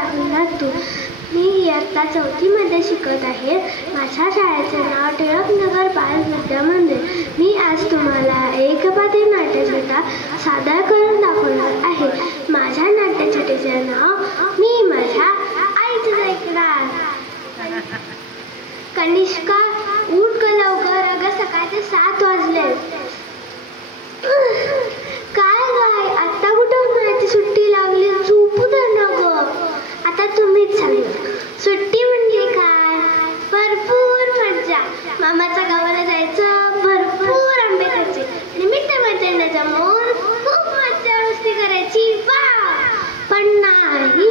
राहुल नातू. मी इयत्ता 4मध्ये शिकत आहे. माझ्या शाळेचे नाव टिळकनगर बाल विद्या मंदिर. मी आज तुम्हाला एकपात्री नाट्यछटा सादर करून दाखवणार आहे. माझ्या नाट्यछटेचे नाव मी माझ्या आईचं ऐकणार. कनिष्का, उठ ग लवकर, अगं सकाळचे 7 वाजले. काय गाय, आता कुठं उन्हाळ्याची सुट्टी लागली, झोपू दे ना ग. आता तुम्हीच सांगा, सुट्टी म्हणजे काय? भरपूर मज्जा, मामाच्या गावाला जायचं, भरपूर आंबे खायचे आणि मित्र मैत्रिणींना जमवून खूप मज्जा मस्ती करायची. वा, पण नाही,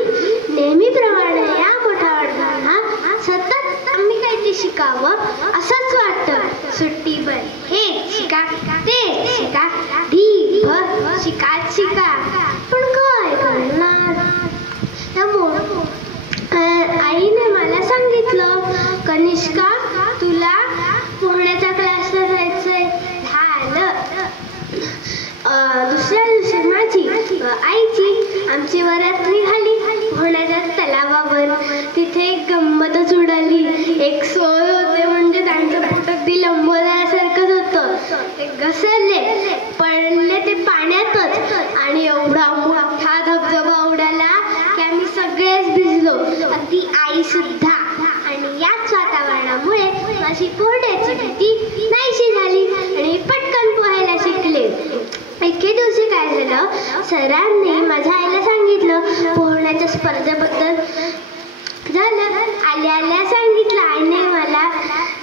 नेहमीप्रमाणे या मोठ्या वडिलांना सतत आम्ही काहीतरी शिकावं असंच वाटतं. सुट्टीभर हे शिका, ते शिका, ढीभर शिकाच शिका, पण काय करणार? आईने मला सांगितलं, कनिष्का तुला पोहण्याच्या क्लासला जायचंय. झालं. दुसऱ्या दिवशी माझी आईची आमची वरात निघाली पोहण्याच्या तलावावर. तिथे एक गंमतच उडाली. एक सोय होते, म्हणजे त्यांचं पोट अगदी लंबोदरासारखंच होतं. ते घसरले, पडले ते पाण्यातच आणि एवढा मोठा धबधबा उडाला की आम्ही सगळेच भिजलो, अगदी आई सुद्धा. आणि याच वातावरणामुळे माझी पोहण्याची भीती नाहीशी झाली आणि पटकन पोहायला शिकले. एके दिवशी काय झालं, सरांनी माझ्या आईला सांगितलं पोहण्याच्या स्पर्धेबद्दल. आल्या सांगितलं आईने मला,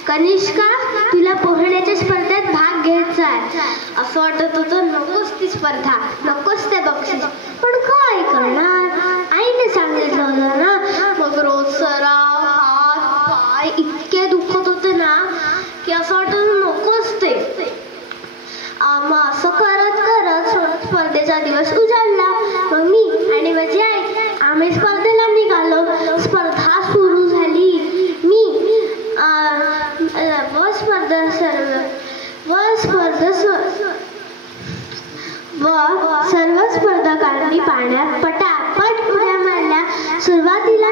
कनिष्का तुला पोहण्याच्या स्पर्धेत भाग घ्यायचा आहे. असं वाटत होतं नकोच ती स्पर्धा, नकोच ते बक्षीस, पण काय करणार, आईने सांगितलं होतं ना. मग रोज सराव, हात पाय इतके दुखत होते ना की असं वाटत नकोच ते. मग असं करत करत स्पर्धेचा दिवस उजाडला. मग मी आणि माझी आई आम्ही स्पर्धेला निघालो. स्पर्धा सुरू झाली. मी सर्व स्पर्धकांनी पाण्यात पटापट उड्या मारल्या. सुरुवातीला